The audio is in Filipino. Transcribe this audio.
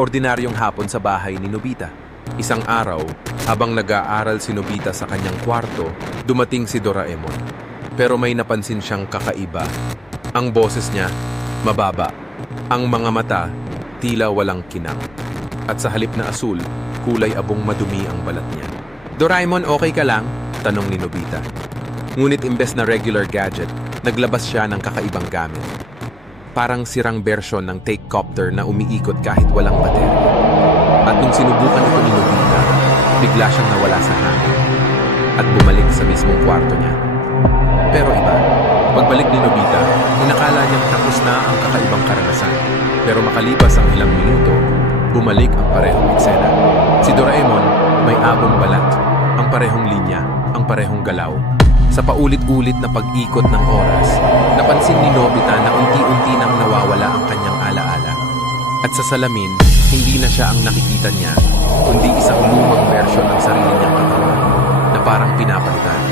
Ordinaryong hapon sa bahay ni Nobita. Isang araw, habang nag-aaral si Nobita sa kanyang kwarto, dumating si Doraemon. Pero may napansin siyang kakaiba. Ang boses niya, mababa. Ang mga mata, tila walang kinang. At sa halip na asul, kulay abong madumi ang balat niya. Doraemon, okay ka lang? Tanong ni Nobita. Ngunit imbes na regular gadget, naglabas siya ng kakaibang gamit. Parang sirang bersyon ng take-copter na umiikot kahit walang baterya. At nung sinubukan ito ni Nobita, bigla siyang nawala sa hangin at bumalik sa mismong kwarto niya. Pero iba, pagbalik ni Nobita, inakala niyang tapos na ang kakaibang karanasan. Pero makalipas ang ilang minuto, bumalik ang parehong eksena. Si Doraemon may abong balat, ang parehong linya, ang parehong galaw. Sa paulit-ulit na pag-ikot ng oras, napansin ni Nobita na unti-unti nang nawawala ang kanyang alaala. At sa salamin, hindi na siya ang nakikita niya, kundi isang lumang bersyon ng sarili niyang katawan na parang pinapalitan.